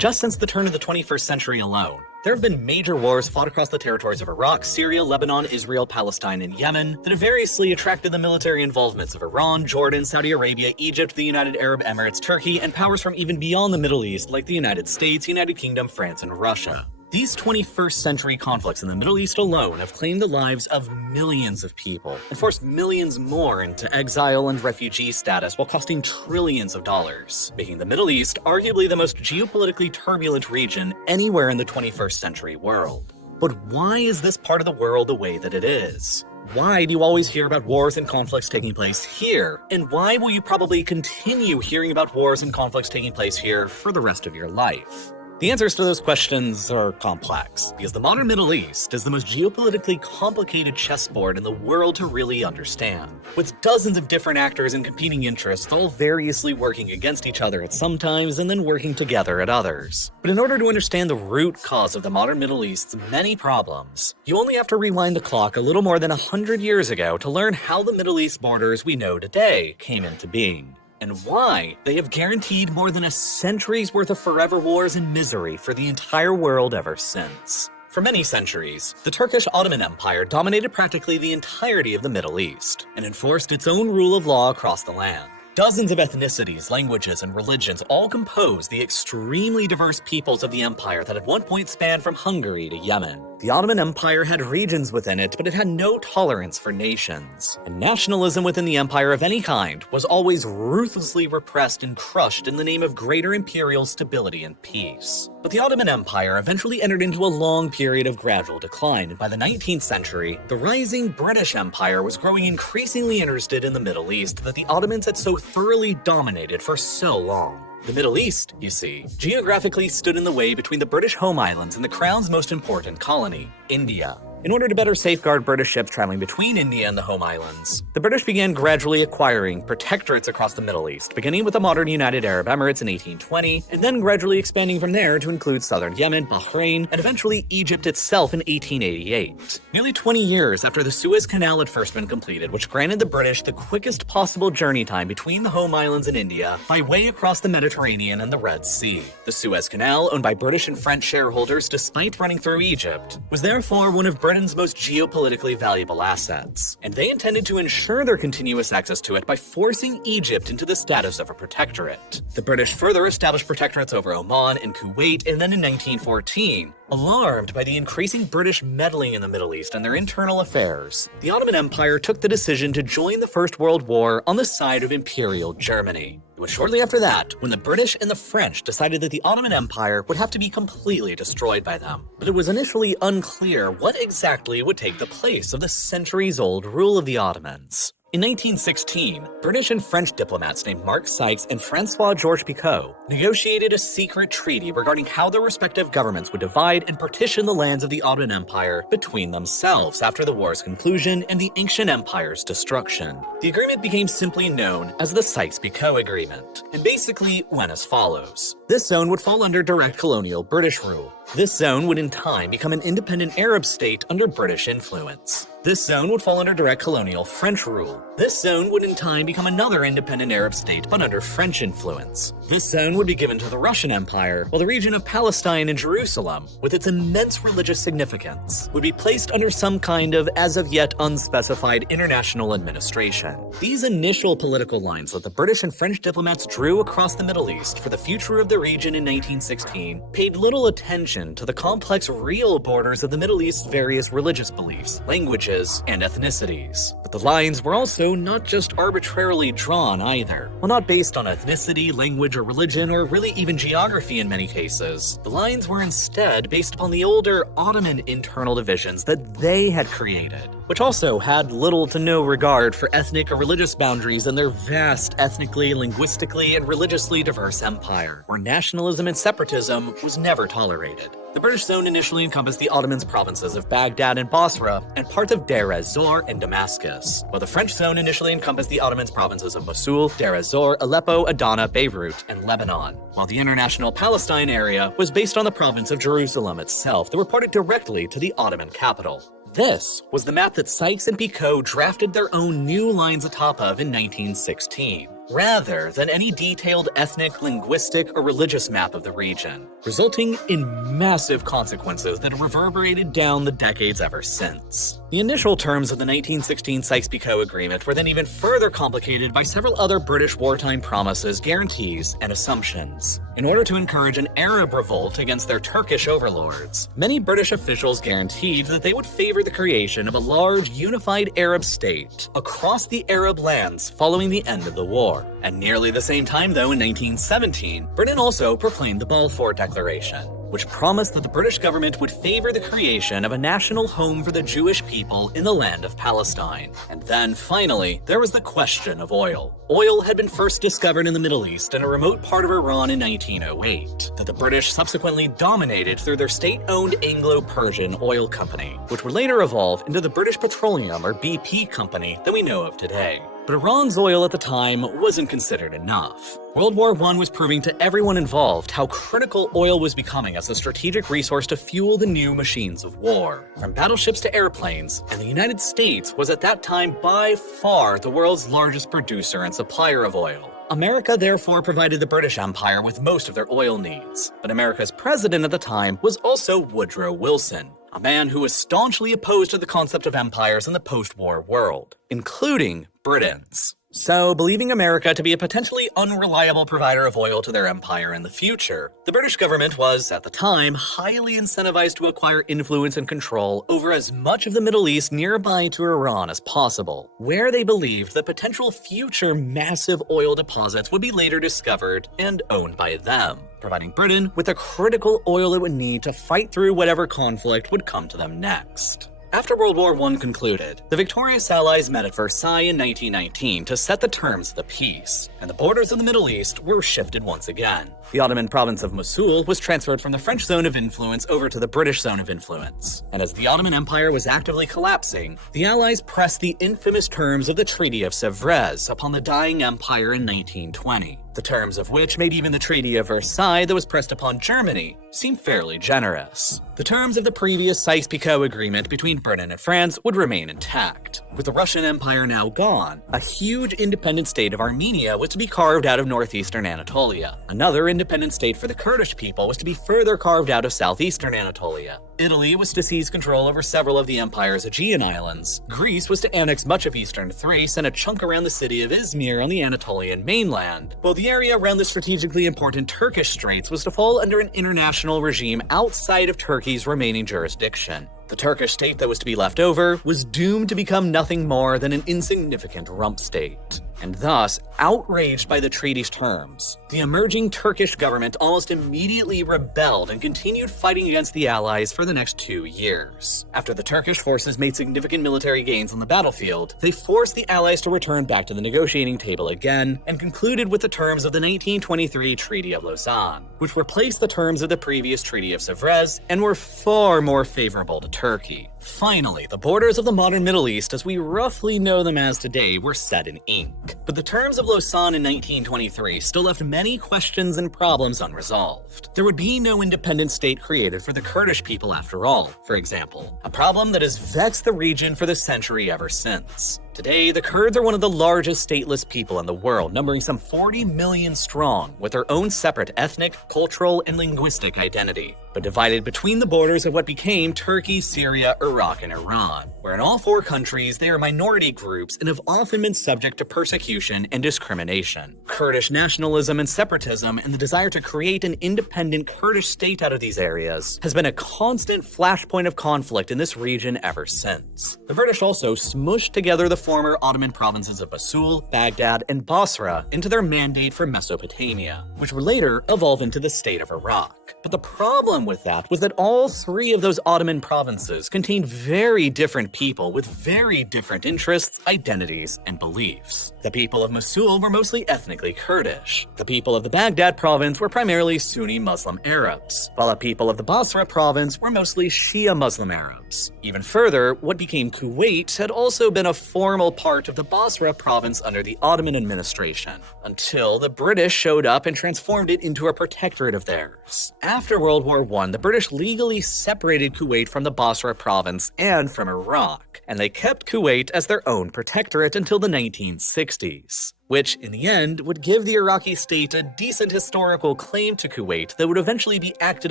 Just since the turn of the 21st century alone, there have been major wars fought across the territories of Iraq, Syria, Lebanon, Israel, Palestine, and Yemen that have variously attracted the military involvements of Iran, Jordan, Saudi Arabia, Egypt, the United Arab Emirates, Turkey, and powers from even beyond the Middle East like the United States, United Kingdom, France, and Russia. These 21st century conflicts in the Middle East alone have claimed the lives of millions of people and forced millions more into exile and refugee status while costing trillions of dollars, making the Middle East arguably the most geopolitically turbulent region anywhere in the 21st century world. But why is this part of the world the way that it is? Why do you always hear about wars and conflicts taking place here? And why will you probably continue hearing about wars and conflicts taking place here for the rest of your life? The answers to those questions are complex, because the modern Middle East is the most geopolitically complicated chessboard in the world to really understand, with dozens of different actors and competing interests all variously working against each other at some times and then working together at others. But in order to understand the root cause of the modern Middle East's many problems, you only have to rewind the clock a little more than 100 years ago to learn how the Middle East borders we know today came into being, and why they have guaranteed more than a century's worth of forever wars and misery for the entire world ever since. For many centuries, the Turkish Ottoman Empire dominated practically the entirety of the Middle East and enforced its own rule of law across the land. Dozens of ethnicities, languages, and religions all compose the extremely diverse peoples of the empire that at one point spanned from Hungary to Yemen. The Ottoman Empire had regions within it, but it had no tolerance for nations. And nationalism within the empire of any kind was always ruthlessly repressed and crushed in the name of greater imperial stability and peace. But the Ottoman Empire eventually entered into a long period of gradual decline, and by the 19th century, the rising British Empire was growing increasingly interested in the Middle East that the Ottomans had so thoroughly dominated for so long. The Middle East, you see, geographically stood in the way between the British home islands and the Crown's most important colony, India. In order to better safeguard British ships traveling between India and the home islands, the British began gradually acquiring protectorates across the Middle East, beginning with the modern United Arab Emirates in 1820, and then gradually expanding from there to include southern Yemen, Bahrain, and eventually Egypt itself in 1888. Nearly 20 years after the Suez Canal had first been completed, which granted the British the quickest possible journey time between the home islands and India by way across the Mediterranean and the Red Sea. The Suez Canal, owned by British and French shareholders despite running through Egypt, was therefore one of Britain's most geopolitically valuable assets, and they intended to ensure their continuous access to it by forcing Egypt into the status of a protectorate. The British further established protectorates over Oman and Kuwait, and then in 1914, alarmed by the increasing British meddling in the Middle East and their internal affairs, the Ottoman Empire took the decision to join the First World War on the side of Imperial Germany. It was shortly after that when the British and the French decided that the Ottoman Empire would have to be completely destroyed by them. But it was initially unclear what exactly would take the place of the centuries-old rule of the Ottomans. In 1916, British and French diplomats named Mark Sykes and Francois-Georges Picot negotiated a secret treaty regarding how their respective governments would divide and partition the lands of the Ottoman Empire between themselves after the war's conclusion and the ancient empire's destruction. The agreement became simply known as the Sykes-Picot Agreement, and basically went as follows. This zone would fall under direct colonial British rule. This zone would in time become an independent Arab state under British influence. This zone would fall under direct colonial French rule. This zone would in time become another independent Arab state but under French influence. This zone would be given to the Russian Empire, while the region of Palestine and Jerusalem, with its immense religious significance, would be placed under some kind of as of yet unspecified international administration. These initial political lines that the British and French diplomats drew across the Middle East for the future of the region in 1916 paid little attention to the complex real borders of the Middle East's various religious beliefs, languages, and ethnicities. But the lines were also not just arbitrarily drawn either. While not based on ethnicity, language, or religion, or really even geography in many cases, the lines were instead based upon the older Ottoman internal divisions that they had created, which also had little to no regard for ethnic or religious boundaries in their vast ethnically, linguistically, and religiously diverse empire, where nationalism and separatism was never tolerated. The British zone initially encompassed the Ottomans' provinces of Baghdad and Basra, and parts of Deir ez-Zor and Damascus, while the French zone initially encompassed the Ottomans' provinces of Mosul, Deir ez-Zor, Aleppo, Adana, Beirut, and Lebanon, while the International Palestine area was based on the province of Jerusalem itself that reported directly to the Ottoman capital. This was the map that Sykes and Picot drafted their own new lines atop of in 1916. rather than any detailed ethnic, linguistic, or religious map of the region, resulting in massive consequences that have reverberated down the decades ever since. The initial terms of the 1916 Sykes-Picot Agreement were then even further complicated by several other British wartime promises, guarantees, and assumptions. In order to encourage an Arab revolt against their Turkish overlords, many British officials guaranteed that they would favor the creation of a large, unified Arab state across the Arab lands following the end of the war. At nearly the same time, though, in 1917, Britain also proclaimed the Balfour Declaration, which promised that the British government would favor the creation of a national home for the Jewish people in the land of Palestine. And then, finally, there was the question of oil. Oil had been first discovered in the Middle East in a remote part of Iran in 1908, that the British subsequently dominated through their state-owned Anglo-Persian oil company, which would later evolve into the British Petroleum, or BP company, that we know of today. But Iran's oil at the time wasn't considered enough. World War I was proving to everyone involved how critical oil was becoming as a strategic resource to fuel the new machines of war. From battleships to airplanes, and the United States was at that time by far the world's largest producer and supplier of oil. America therefore provided the British Empire with most of their oil needs. But America's president at the time was also Woodrow Wilson, a man who was staunchly opposed to the concept of empires in the post-war world, including Britain's. So, believing America to be a potentially unreliable provider of oil to their empire in the future, the British government was, at the time, highly incentivized to acquire influence and control over as much of the Middle East nearby to Iran as possible, where they believed that potential future massive oil deposits would be later discovered and owned by them, providing Britain with the critical oil it would need to fight through whatever conflict would come to them next. After World War I concluded, the victorious Allies met at Versailles in 1919 to set the terms of the peace, and the borders of the Middle East were shifted once again. The Ottoman province of Mosul was transferred from the French zone of influence over to the British zone of influence, and as the Ottoman Empire was actively collapsing, the Allies pressed the infamous terms of the Treaty of Sèvres upon the dying empire in 1920. The terms of which made even the Treaty of Versailles that was pressed upon Germany seem fairly generous. The terms of the previous Sykes-Picot Agreement between Britain and France would remain intact. With the Russian Empire now gone, a huge independent state of Armenia was to be carved out of northeastern Anatolia. Another independent state for the Kurdish people was to be further carved out of southeastern Anatolia. Italy was to seize control over several of the empire's Aegean islands. Greece was to annex much of eastern Thrace and a chunk around the city of Izmir on the Anatolian mainland, while the area around the strategically important Turkish Straits was to fall under an international regime outside of Turkey's remaining jurisdiction. The Turkish state that was to be left over was doomed to become nothing more than an insignificant rump state. And thus, outraged by the treaty's terms, the emerging Turkish government almost immediately rebelled and continued fighting against the Allies for the next 2 years. After the Turkish forces made significant military gains on the battlefield, they forced the Allies to return back to the negotiating table again and concluded with the terms of the 1923 Treaty of Lausanne, which replaced the terms of the previous Treaty of Sèvres and were far more favorable to Turkey. Finally, the borders of the modern Middle East, as we roughly know them as today, were set in ink. But the terms of Lausanne in 1923 still left many questions and problems unresolved. There would be no independent state created for the Kurdish people after all, for example, a problem that has vexed the region for the century ever since. Today, the Kurds are one of the largest stateless people in the world, numbering some 40 million strong, with their own separate ethnic, cultural, and linguistic identity, but divided between the borders of what became Turkey, Syria, Iraq, and Iran, where in all 4 countries they are minority groups and have often been subject to persecution and discrimination. Kurdish nationalism and separatism and the desire to create an independent Kurdish state out of these areas has been a constant flashpoint of conflict in this region ever since. The British also smushed together the former Ottoman provinces of Mosul, Baghdad, and Basra into their mandate for Mesopotamia, which would later evolve into the state of Iraq. But the problem with that was that all 3 of those Ottoman provinces contained very different people with very different interests, identities, and beliefs. The people of Mosul were mostly ethnically Kurdish. The people of the Baghdad province were primarily Sunni Muslim Arabs, while the people of the Basra province were mostly Shia Muslim Arabs. Even further, what became Kuwait had also been a formal part of the Basra province under the Ottoman administration, until the British showed up and transformed it into a protectorate of theirs. After World War I, the British legally separated Kuwait from the Basra province and from Iraq, and they kept Kuwait as their own protectorate until the 1960s. which, in the end, would give the Iraqi state a decent historical claim to Kuwait that would eventually be acted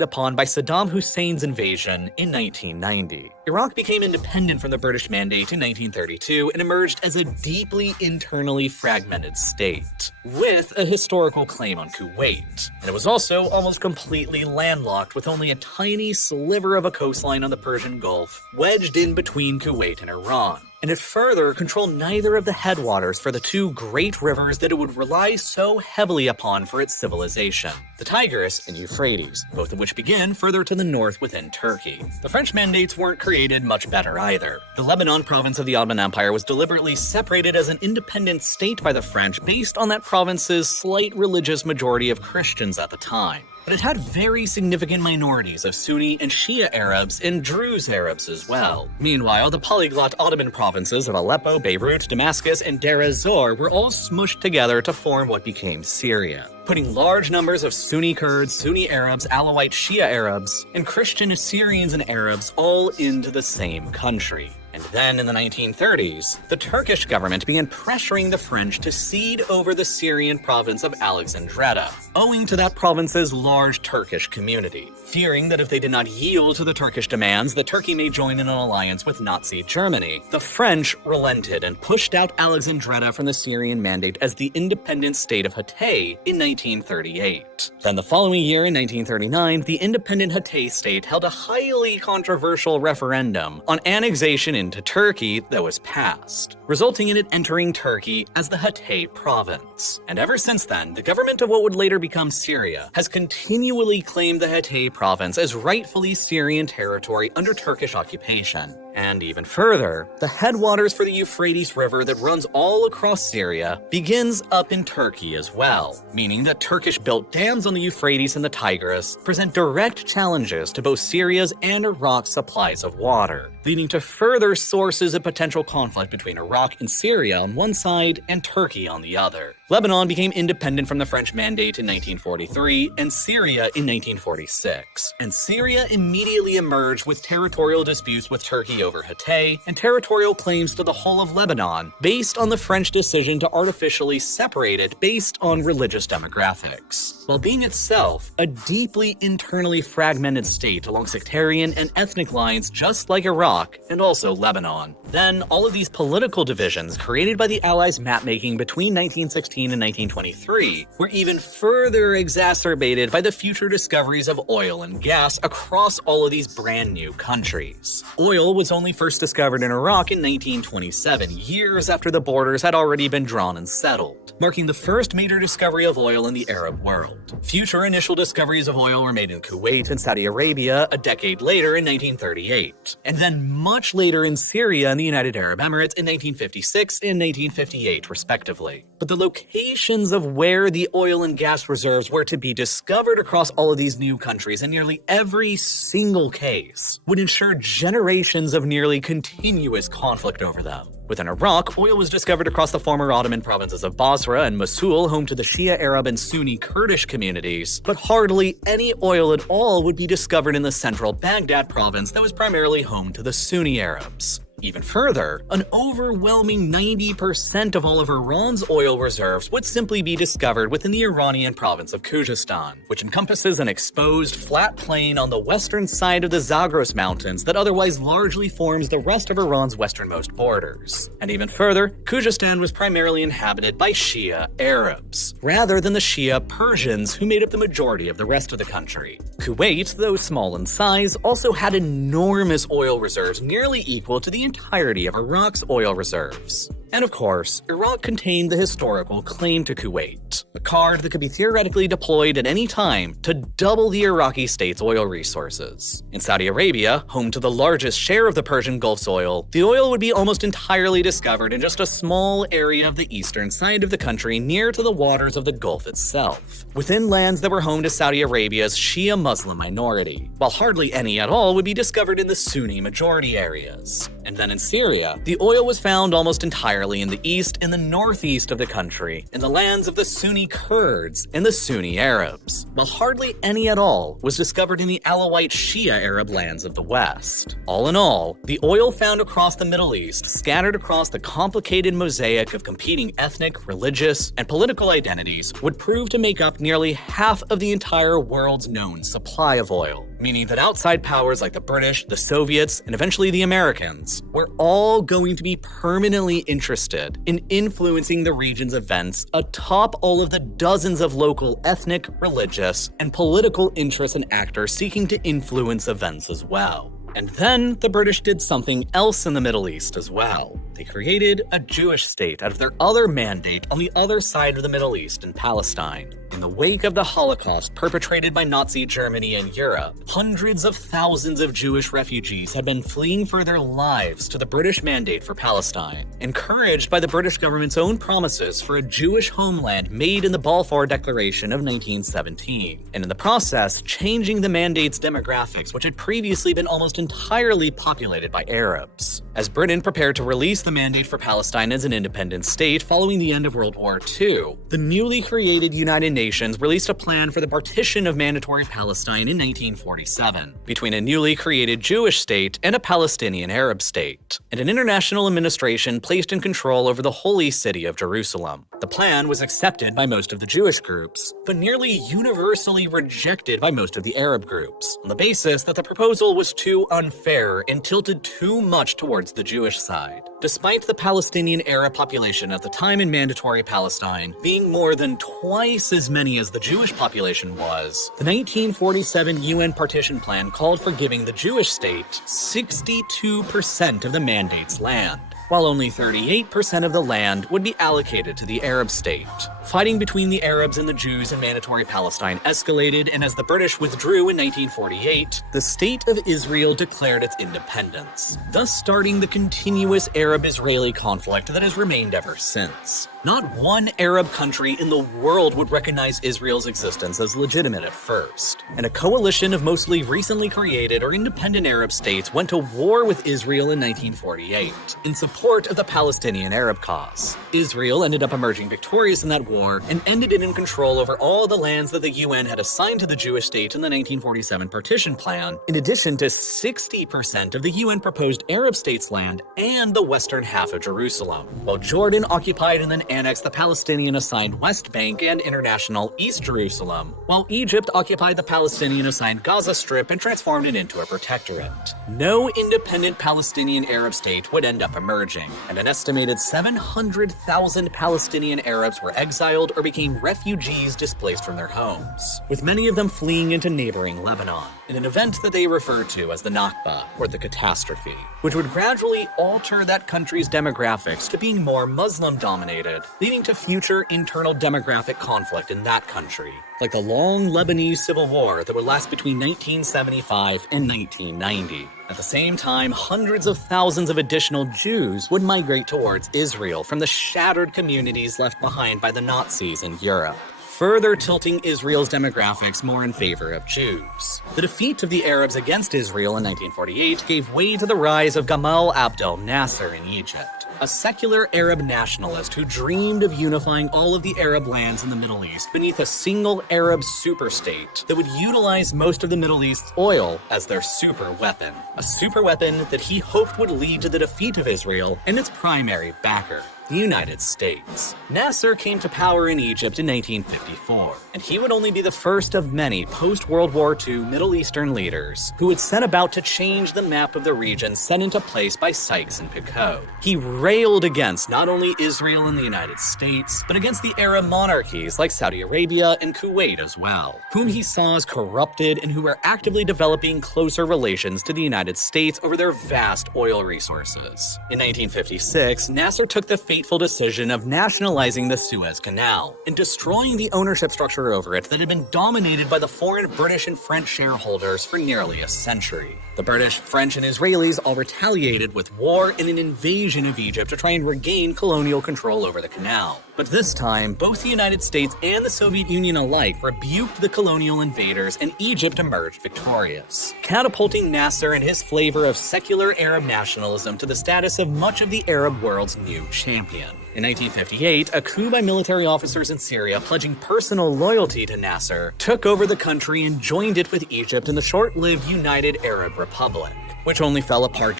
upon by Saddam Hussein's invasion in 1990. Iraq became independent from the British Mandate in 1932 and emerged as a deeply internally fragmented state, with a historical claim on Kuwait. And it was also almost completely landlocked, with only a tiny sliver of a coastline on the Persian Gulf wedged in between Kuwait and Iran. And it further controlled neither of the headwaters for the two great rivers that it would rely so heavily upon for its civilization, the Tigris and Euphrates, both of which begin further to the north within Turkey. The French mandates weren't created much better either. The Lebanon province of the Ottoman Empire was deliberately separated as an independent state by the French based on that province's slight religious majority of Christians at the time. But it had very significant minorities of Sunni and Shia Arabs and Druze Arabs as well. Meanwhile, the polyglot Ottoman provinces of Aleppo, Beirut, Damascus, and Deir ez-Zor were all smushed together to form what became Syria, putting large numbers of Sunni Kurds, Sunni Arabs, Alawite Shia Arabs, and Christian Assyrians and Arabs all into the same country. And then in the 1930s, the Turkish government began pressuring the French to cede over the Syrian province of Alexandretta, owing to that province's large Turkish community. Fearing that if they did not yield to the Turkish demands, that Turkey may join in an alliance with Nazi Germany, the French relented and pushed out Alexandretta from the Syrian mandate as the independent state of Hatay in 1938. Then the following year, in 1939, the independent Hatay state held a highly controversial referendum on annexation into Turkey that was passed, resulting in it entering Turkey as the Hatay province. And ever since then, the government of what would later become Syria has continually claimed the Hatay province as rightfully Syrian territory under Turkish occupation. And even further, the headwaters for the Euphrates River that runs all across Syria begins up in Turkey as well, meaning that Turkish-built dams on the Euphrates and the Tigris present direct challenges to both Syria's and Iraq's supplies of water, leading to further sources of potential conflict between Iraq and Syria on one side and Turkey on the other. Lebanon became independent from the French Mandate in 1943 and Syria in 1946. And Syria immediately emerged with territorial disputes with Turkey over Hatay and territorial claims to the whole of Lebanon based on the French decision to artificially separate it based on religious demographics, while being itself a deeply internally fragmented state along sectarian and ethnic lines just like Iraq and also Lebanon. Then, all of these political divisions created by the Allies' mapmaking between 1916 and 1923 were even further exacerbated by the future discoveries of oil and gas across all of these brand new countries. Oil was only first discovered in Iraq in 1927, years after the borders had already been drawn and settled, marking the first major discovery of oil in the Arab world. Future initial discoveries of oil were made in Kuwait and Saudi Arabia a decade later in 1938, and then much later in Syria and the United Arab Emirates in 1956 and 1958, respectively. But the locations of where the oil and gas reserves were to be discovered across all of these new countries in nearly every single case would ensure generations of nearly continuous conflict over them. Within Iraq, oil was discovered across the former Ottoman provinces of Basra and Mosul, home to the Shia Arab and Sunni Kurdish communities, but hardly any oil at all would be discovered in the central Baghdad province that was primarily home to the Sunni Arabs. Even further, an overwhelming 90% of all of Iran's oil reserves would simply be discovered within the Iranian province of Khuzestan, which encompasses an exposed, flat plain on the western side of the Zagros Mountains that otherwise largely forms the rest of Iran's westernmost borders. And even further, Khuzestan was primarily inhabited by Shia Arabs, rather than the Shia Persians who made up the majority of the rest of the country. Kuwait, though small in size, also had enormous oil reserves nearly equal to the entirety of Iraq's oil reserves. And of course, Iraq contained the historical claim to Kuwait, a card that could be theoretically deployed at any time to double the Iraqi state's oil resources. In Saudi Arabia, home to the largest share of the Persian Gulf's oil, the oil would be almost entirely discovered in just a small area of the eastern side of the country near to the waters of the Gulf itself, within lands that were home to Saudi Arabia's Shia Muslim minority, while hardly any at all would be discovered in the Sunni majority areas. And then in Syria, the oil was found almost entirely in the east and the northeast of the country, in the lands of the Sunni Kurds and the Sunni Arabs, while hardly any at all was discovered in the Alawite Shia Arab lands of the west. All in all, the oil found across the Middle East, scattered across the complicated mosaic of competing ethnic, religious, and political identities, would prove to make up nearly half of the entire world's known supply of oil, meaning that outside powers like the British, the Soviets, and eventually the Americans were all going to be permanently interested in influencing the region's events atop all of the dozens of local ethnic, religious, and political interests and actors seeking to influence events as well. And then the British did something else in the Middle East as well. They created a Jewish state out of their other mandate on the other side of the Middle East in Palestine. In the wake of the Holocaust perpetrated by Nazi Germany and Europe, hundreds of thousands of Jewish refugees had been fleeing for their lives to the British mandate for Palestine, encouraged by the British government's own promises for a Jewish homeland made in the Balfour Declaration of 1917, and in the process changing the mandate's demographics, which had previously been almost entirely populated by Arabs. As Britain prepared to release the mandate for Palestine as an independent state following the end of World War II, the newly created United Nations released a plan for the partition of mandatory Palestine in 1947, between a newly created Jewish state and a Palestinian Arab state, and an international administration placed in control over the holy city of Jerusalem. The plan was accepted by most of the Jewish groups, but nearly universally rejected by most of the Arab groups, on the basis that the proposal was too unfair and tilted too much towards the Jewish side. Despite the Palestinian Arab population at the time in mandatory Palestine being more than twice as many as the Jewish population was, the 1947 UN partition plan called for giving the Jewish state 62% of the mandate's land, while only 38% of the land would be allocated to the Arab state. Fighting between the Arabs and the Jews in mandatory Palestine escalated, and as the British withdrew in 1948, the State of Israel declared its independence, thus starting the continuous Arab-Israeli conflict that has remained ever since. Not one Arab country in the world would recognize Israel's existence as legitimate at first, and a coalition of mostly recently created or independent Arab states went to war with Israel in 1948 in support of the Palestinian Arab cause. Israel ended up emerging victorious in that war and ended it in control over all the lands that the UN had assigned to the Jewish state in the 1947 partition plan, in addition to 60% of the UN proposed Arab states' land and the western half of Jerusalem, while Jordan occupied and then annexed the Palestinian-assigned West Bank and International East Jerusalem, while Egypt occupied the Palestinian-assigned Gaza Strip and transformed it into a protectorate. No independent Palestinian Arab state would end up emerging, and an estimated 700,000 Palestinian Arabs were exiled or became refugees displaced from their homes, with many of them fleeing into neighboring Lebanon, in an event that they referred to as the Nakba, or the catastrophe, which would gradually alter that country's demographics to being more Muslim-dominated, leading to future internal demographic conflict in that country, like the long Lebanese civil war that would last between 1975 and 1990. At the same time, hundreds of thousands of additional Jews would migrate towards Israel from the shattered communities left behind by the Nazis in Europe, further tilting Israel's demographics more in favor of Jews. The defeat of the Arabs against Israel in 1948 gave way to the rise of Gamal Abdel Nasser in Egypt, a secular Arab nationalist who dreamed of unifying all of the Arab lands in the Middle East beneath a single Arab superstate that would utilize most of the Middle East's oil as their super weapon. A super weapon that he hoped would lead to the defeat of Israel and its primary backer, the United States. Nasser came to power in Egypt in 1954, and he would only be the first of many post-World War II Middle Eastern leaders who would set about to change the map of the region set into place by Sykes and Picot. He railed against not only Israel and the United States, but against the Arab monarchies like Saudi Arabia and Kuwait as well, whom he saw as corrupted and who were actively developing closer relations to the United States over their vast oil resources. In 1956, Nasser took the fateful decision of nationalizing the Suez Canal and destroying the ownership structure over it that had been dominated by the foreign British and French shareholders for nearly a century. The British, French, and Israelis all retaliated with war and an invasion of Egypt Egypt to try and regain colonial control over the canal. But this time, both the United States and the Soviet Union alike rebuked the colonial invaders, and Egypt emerged victorious, catapulting Nasser and his flavor of secular Arab nationalism to the status of much of the Arab world's new champion. In 1958, a coup by military officers in Syria pledging personal loyalty to Nasser took over the country and joined it with Egypt in the short-lived United Arab Republic, which only fell apart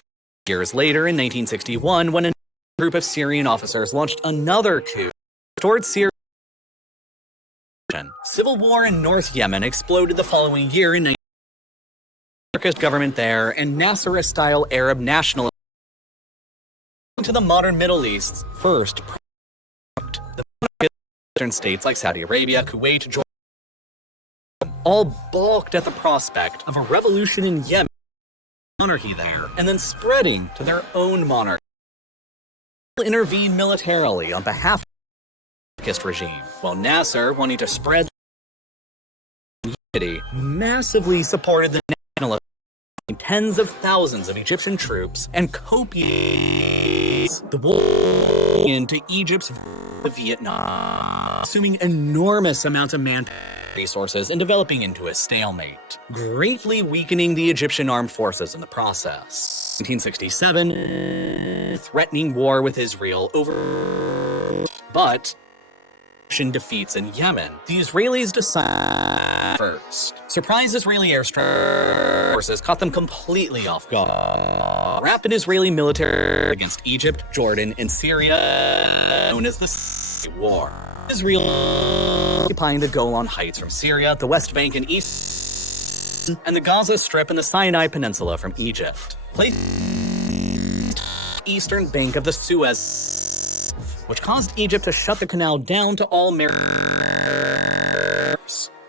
years later in 1961 when a group of Syrian officers launched another coup towards Syria. Civil war in North Yemen exploded the following year in America's government there, and Nasser-style Arab nationalism to the modern Middle East's first product. The Western states like Saudi Arabia, Kuwait, Jordan, all balked at the prospect of a revolution in Yemen, monarchy there, and then spreading to their own monarchy. Intervened militarily on behalf of the anarchist regime, while Nasser, wanting to spread unity, massively supported the nationalists, tens of thousands of Egyptian troops and copious the war into Egypt's Vietnam, assuming enormous amounts of manpower resources and developing into a stalemate, greatly weakening the Egyptian armed forces in the process. 1967, threatening war with Israel over, but defeats in Yemen, the Israelis decide first. Surprise Israeli airstrike forces caught them completely off guard. Rapid Israeli military against Egypt, Jordan, and Syria, known as the War. Israel occupying the Golan Heights from Syria, the West Bank and East, and the Gaza Strip and the Sinai Peninsula from Egypt. Placed eastern bank of the Suez, which caused Egypt to shut the canal down to all mariners.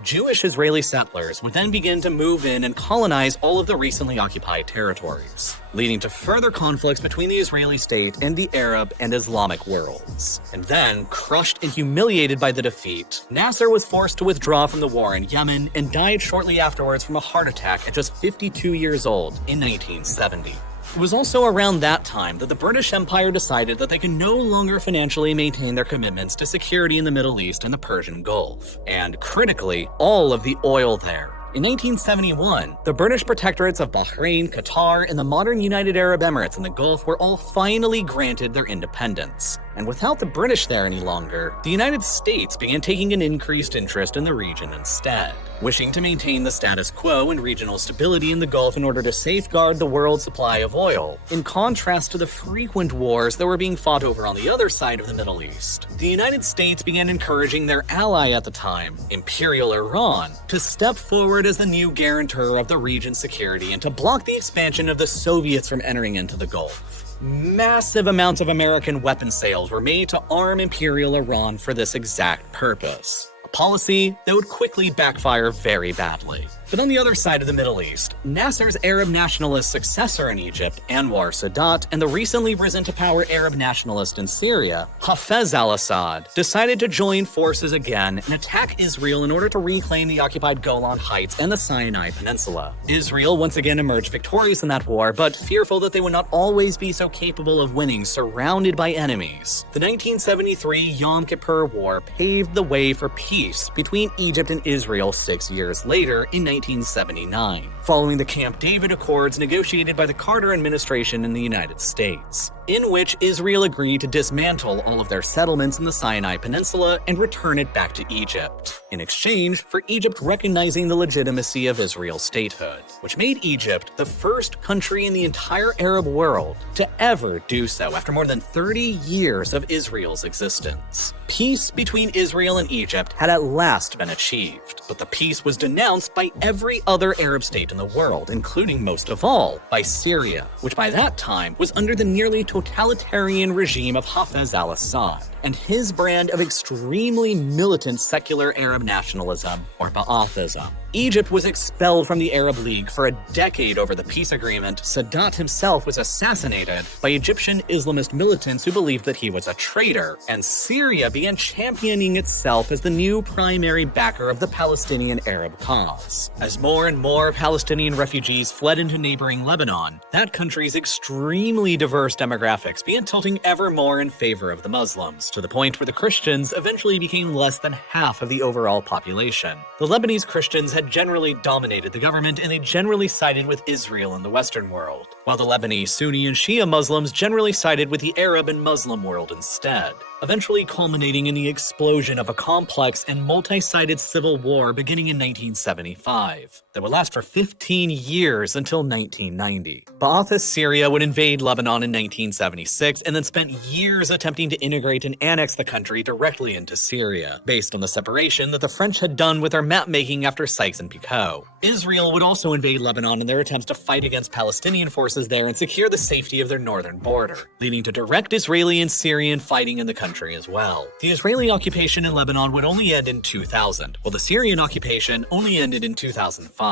Jewish Israeli settlers would then begin to move in and colonize all of the recently occupied territories, leading to further conflicts between the Israeli state and the Arab and Islamic worlds. And then, crushed and humiliated by the defeat, Nasser was forced to withdraw from the war in Yemen and died shortly afterwards from a heart attack at just 52 years old in 1970. It was also around that time that the British Empire decided that they could no longer financially maintain their commitments to security in the Middle East and the Persian Gulf, and critically, all of the oil there. In 1971, the British protectorates of Bahrain, Qatar, and the modern United Arab Emirates in the Gulf were all finally granted their independence. And without the British there any longer, the United States began taking an increased interest in the region instead, wishing to maintain the status quo and regional stability in the Gulf in order to safeguard the world's supply of oil, in contrast to the frequent wars that were being fought over on the other side of the Middle East. The United States began encouraging their ally at the time, Imperial Iran, to step forward as the new guarantor of the region's security and to block the expansion of the Soviets from entering into the Gulf. Massive amounts of American weapon sales were made to arm Imperial Iran for this exact purpose. A policy that would quickly backfire very badly. But on the other side of the Middle East, Nasser's Arab nationalist successor in Egypt, Anwar Sadat, and the recently risen to power Arab nationalist in Syria, Hafez al-Assad, decided to join forces again and attack Israel in order to reclaim the occupied Golan Heights and the Sinai Peninsula. Israel once again emerged victorious in that war, but fearful that they would not always be so capable of winning surrounded by enemies. The 1973 Yom Kippur War paved the way for peace between Egypt and Israel 6 years later in 1979, following the Camp David Accords negotiated by the Carter administration in the United States, in which Israel agreed to dismantle all of their settlements in the Sinai Peninsula and return it back to Egypt, in exchange for Egypt recognizing the legitimacy of Israel's statehood, which made Egypt the first country in the entire Arab world to ever do so after more than 30 years of Israel's existence. Peace between Israel and Egypt had at last been achieved, but the peace was denounced by every other Arab state in the world, including most of all, by Syria, which by that time was under the nearly totalitarian regime of Hafez al-Assad and his brand of extremely militant secular Arab nationalism, or Ba'athism. Egypt was expelled from the Arab League for a decade over the peace agreement. Sadat himself was assassinated by Egyptian Islamist militants who believed that he was a traitor, and Syria began championing itself as the new primary backer of the Palestinian Arab cause. As more and more Palestinian refugees fled into neighboring Lebanon, that country's extremely diverse demographics began tilting ever more in favor of the Muslims, to the point where the Christians eventually became less than half of the overall population. The Lebanese Christians had generally dominated the government, and they generally sided with Israel in the Western world, while the Lebanese Sunni and Shia Muslims generally sided with the Arab and Muslim world instead, eventually culminating in the explosion of a complex and multi-sided civil war beginning in 1975 that would last for 15 years until 1990. Ba'athist Syria would invade Lebanon in 1976 and then spent years attempting to integrate and annex the country directly into Syria, based on the separation that the French had done with their map-making after Sykes-Picot. Israel would also invade Lebanon in their attempts to fight against Palestinian forces there and secure the safety of their northern border, leading to direct Israeli and Syrian fighting in the country as well. The Israeli occupation in Lebanon would only end in 2000, while the Syrian occupation only ended in 2005.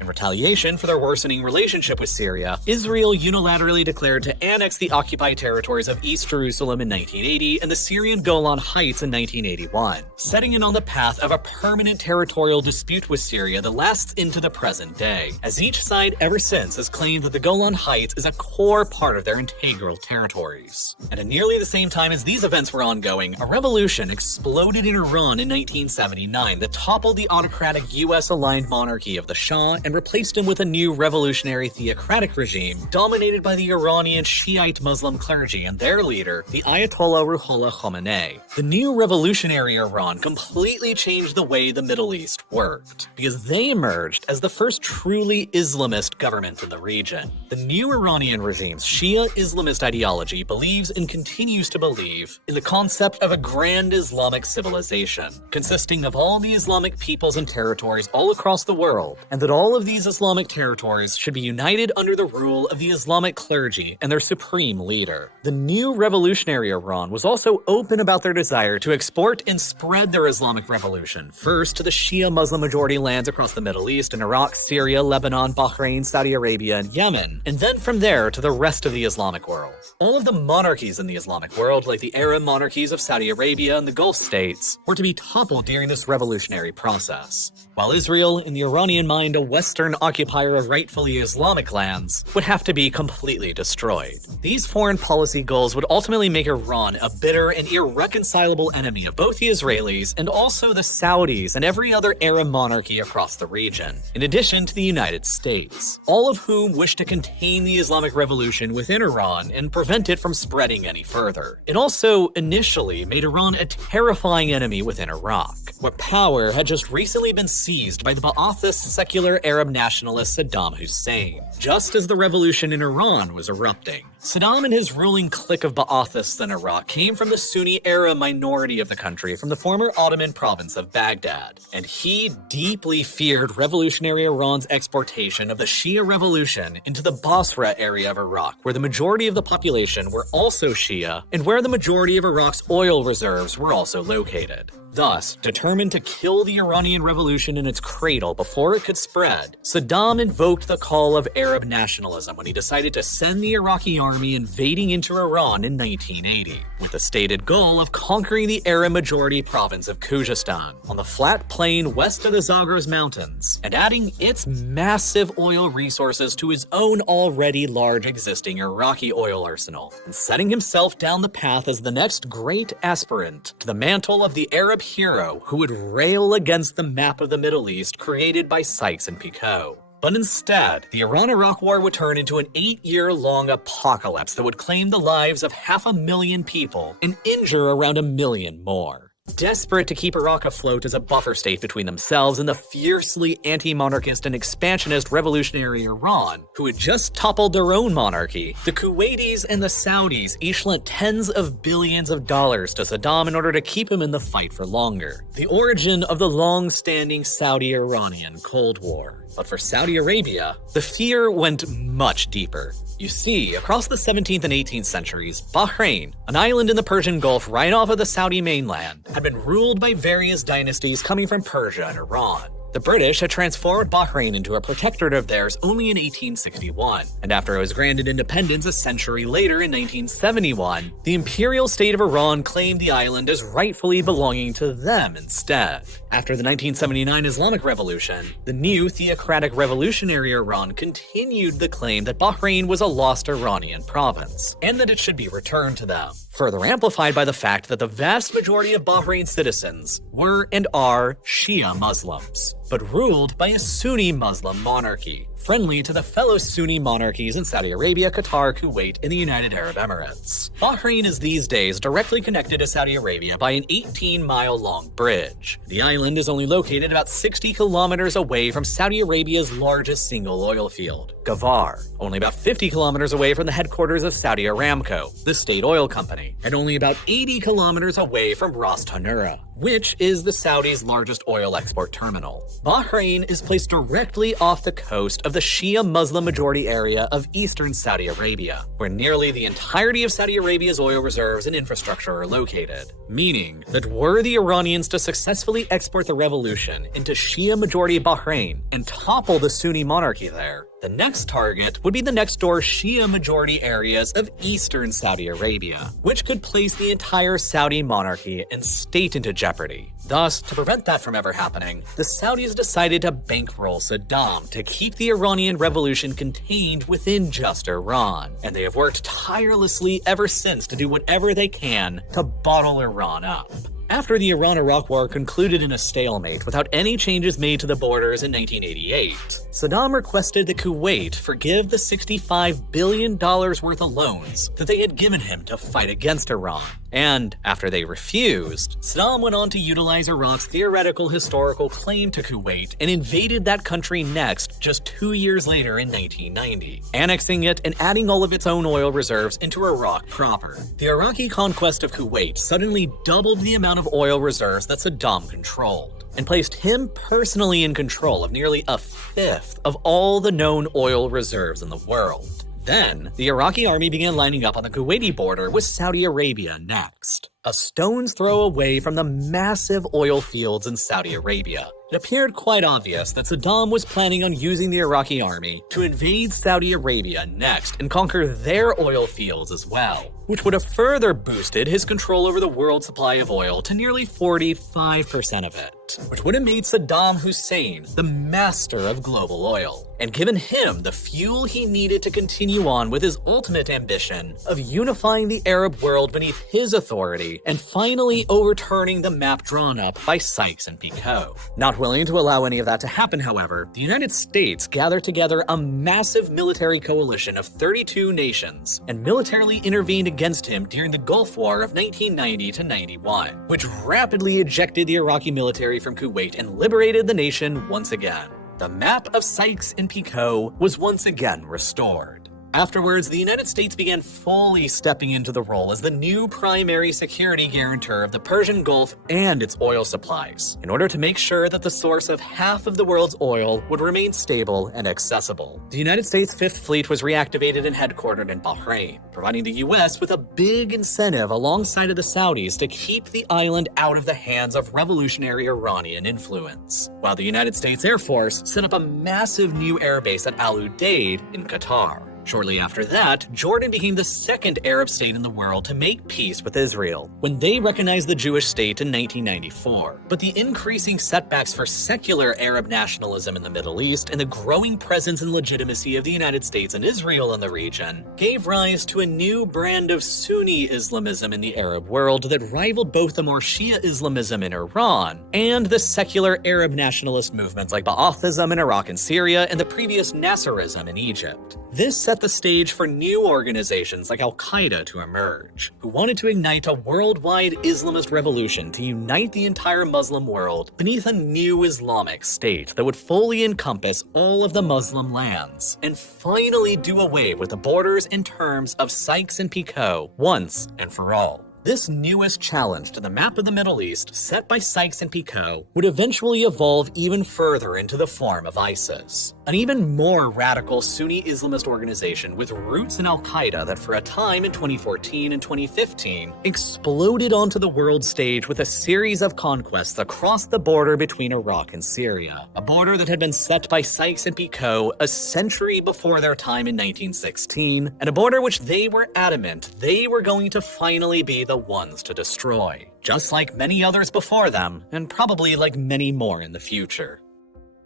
In retaliation for their worsening relationship with Syria, Israel unilaterally declared to annex the occupied territories of East Jerusalem in 1980 and the Syrian Golan Heights in 1981, setting it on the path of a permanent territorial dispute with Syria that lasts into the present day, as each side ever since has claimed that the Golan Heights is a core part of their integral territories. And at nearly the same time as these events were ongoing, a revolution exploded in Iran in 1979 that toppled the autocratic US-aligned monarchy of the Shah and replaced him with a new revolutionary theocratic regime dominated by the Iranian Shiite Muslim clergy and their leader, the Ayatollah Ruhollah Khomeini. The new revolutionary Iran completely changed the way the Middle East worked, because they emerged as the first truly Islamist government in the region. The new Iranian regime's Shia Islamist ideology believes and continues to believe in the concept of a grand Islamic civilization, consisting of all the Islamic peoples and territories all across the world, and that all of these Islamic territories should be united under the rule of the Islamic clergy and their supreme leader. The new revolutionary Iran was also open about their desire to export and spread their Islamic revolution, first to the Shia Muslim majority lands across the Middle East in Iraq, Syria, Lebanon, Bahrain, Saudi Arabia, and Yemen, and then from there to the rest of the Islamic world. All of the monarchies in the Islamic world, like the Arab monarchies of Saudi Arabia and the Gulf states, were to be toppled during this revolutionary process, while Israel, in the Iranian mind a Western occupier of rightfully Islamic lands, would have to be completely destroyed. These foreign policy goals would ultimately make Iran a bitter and irreconcilable enemy of both the Israelis and also the Saudis and every other Arab monarchy across the region, in addition to the United States, all of whom wish to contain the Islamic Revolution within Iran and prevent it from spreading any further. It also initially made Iran a terrifying enemy within Iraq, where power had just recently been seized by the Ba'athist secular Arab nationalist Saddam Hussein, just as the revolution in Iran was erupting. Saddam and his ruling clique of Ba'athists in Iraq came from the Sunni Arab minority of the country from the former Ottoman province of Baghdad, and he deeply feared revolutionary Iran's exportation of the Shia revolution into the Basra area of Iraq, where the majority of the population were also Shia, and where the majority of Iraq's oil reserves were also located. Thus, determined to kill the Iranian revolution in its cradle before it could spread, Saddam invoked the call of Arab nationalism when he decided to send the Iraqi army invading into Iran in 1980, with the stated goal of conquering the Arab-majority province of Khuzestan on the flat plain west of the Zagros Mountains, and adding its massive oil resources to his own already large existing Iraqi oil arsenal, and setting himself down the path as the next great aspirant to the mantle of the Arab hero who would rail against the map of the Middle East created by Sykes-Picot. But instead, the Iran-Iraq War would turn into an 8-year-long apocalypse that would claim the lives of 500,000 people and injure around 1 million more. Desperate to keep Iraq afloat as a buffer state between themselves and the fiercely anti-monarchist and expansionist revolutionary Iran, who had just toppled their own monarchy, the Kuwaitis and the Saudis each lent tens of billions of dollars to Saddam in order to keep him in the fight for longer. The origin of the long-standing Saudi-Iranian Cold War. But for Saudi Arabia, the fear went much deeper. You see, across the 17th and 18th centuries, Bahrain, an island in the Persian Gulf right off of the Saudi mainland, had been ruled by various dynasties coming from Persia and Iran. The British had transformed Bahrain into a protectorate of theirs only in 1861, and after it was granted independence a century later in 1971, the imperial state of Iran claimed the island as rightfully belonging to them instead. After the 1979 Islamic Revolution, the new theocratic revolutionary Iran continued the claim that Bahrain was a lost Iranian province, and that it should be returned to them, further amplified by the fact that the vast majority of Bahrain's citizens were and are Shia Muslims, but ruled by a Sunni Muslim monarchy, friendly to the fellow Sunni monarchies in Saudi Arabia, Qatar, Kuwait, and the United Arab Emirates. Bahrain is these days directly connected to Saudi Arabia by an 18-mile-long bridge. The island is only located about 60 kilometers away from Saudi Arabia's largest single oil field, Ghavar, only about 50 kilometers away from the headquarters of Saudi Aramco, the state oil company, and only about 80 kilometers away from Ras Tanura, which is the Saudis' largest oil export terminal. Bahrain is placed directly off the coast of the Shia Muslim majority area of eastern Saudi Arabia, where nearly the entirety of Saudi Arabia's oil reserves and infrastructure are located, meaning that were the Iranians to successfully export the revolution into Shia majority Bahrain and topple the Sunni monarchy there, the next target would be the next door Shia majority areas of eastern Saudi Arabia, which could place the entire Saudi monarchy and state into jeopardy. Thus, to prevent that from ever happening, the Saudis decided to bankroll Saddam to keep the Iranian revolution contained within just Iran, and they have worked tirelessly ever since to do whatever they can to bottle Iran up. After the Iran-Iraq War concluded in a stalemate without any changes made to the borders in 1988, Saddam requested that Kuwait forgive the $65 billion worth of loans that they had given him to fight against Iran. And after they refused, Saddam went on to utilize Iraq's theoretical historical claim to Kuwait and invaded that country next just 2 years later in 1990, annexing it and adding all of its own oil reserves into Iraq proper. The Iraqi conquest of Kuwait suddenly doubled the amount of oil reserves that Saddam controlled, and placed him personally in control of nearly a fifth of all the known oil reserves in the world. Then, the Iraqi army began lining up on the Kuwaiti border with Saudi Arabia next, a stone's throw away from the massive oil fields in Saudi Arabia. It appeared quite obvious that Saddam was planning on using the Iraqi army to invade Saudi Arabia next and conquer their oil fields as well, which would have further boosted his control over the world supply of oil to nearly 45% of it, which would have made Saddam Hussein the master of global oil, and given him the fuel he needed to continue on with his ultimate ambition of unifying the Arab world beneath his authority and finally overturning the map drawn up by Sykes and Picot. Not willing to allow any of that to happen, however, the United States gathered together a massive military coalition of 32 nations and militarily intervened against him during the Gulf War of 1990 to 91, which rapidly ejected the Iraqi military from Kuwait and liberated the nation once again. The map of Sykes and Picot was once again restored. Afterwards, the United States began fully stepping into the role as the new primary security guarantor of the Persian Gulf and its oil supplies, in order to make sure that the source of half of the world's oil would remain stable and accessible. The United States Fifth Fleet was reactivated and headquartered in Bahrain, providing the US with a big incentive alongside of the Saudis to keep the island out of the hands of revolutionary Iranian influence, while the United States Air Force set up a massive new airbase at Al Udeid in Qatar. Shortly after that, Jordan became the second Arab state in the world to make peace with Israel, when they recognized the Jewish state in 1994. But the increasing setbacks for secular Arab nationalism in the Middle East and the growing presence and legitimacy of the United States and Israel in the region gave rise to a new brand of Sunni Islamism in the Arab world that rivaled both the more Shia Islamism in Iran and the secular Arab nationalist movements like Ba'athism in Iraq and Syria and the previous Nasserism in Egypt. This set the stage for new organizations like Al-Qaeda to emerge, who wanted to ignite a worldwide Islamist revolution to unite the entire Muslim world beneath a new Islamic state that would fully encompass all of the Muslim lands, and finally do away with the borders and terms of Sykes and Picot once and for all. This newest challenge to the map of the Middle East, set by Sykes and Picot, would eventually evolve even further into the form of ISIS, an even more radical Sunni Islamist organization with roots in al-Qaeda that for a time in 2014 and 2015 exploded onto the world stage with a series of conquests across the border between Iraq and Syria, a border that had been set by Sykes and Picot a century before their time in 1916, and a border which they were adamant they were going to finally be the ones to destroy, just like many others before them, and probably like many more in the future.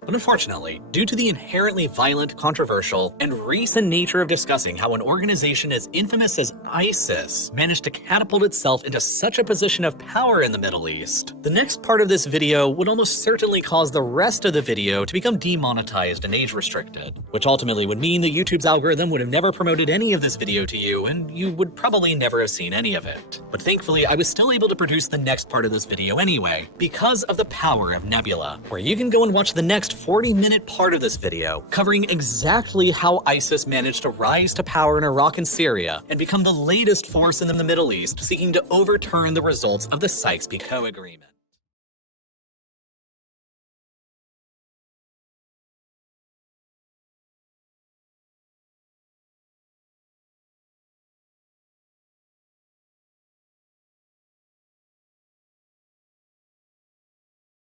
But unfortunately, due to the inherently violent, controversial, and recent nature of discussing how an organization as infamous as ISIS managed to catapult itself into such a position of power in the Middle East, the next part of this video would almost certainly cause the rest of the video to become demonetized and age-restricted, which ultimately would mean that YouTube's algorithm would have never promoted any of this video to you, and you would probably never have seen any of it. But thankfully, I was still able to produce the next part of this video anyway, because of the power of Nebula, where you can go and watch the next 40-minute part of this video, covering exactly how ISIS managed to rise to power in Iraq and Syria and become the latest force in the Middle East seeking to overturn the results of the Sykes-Picot Agreement.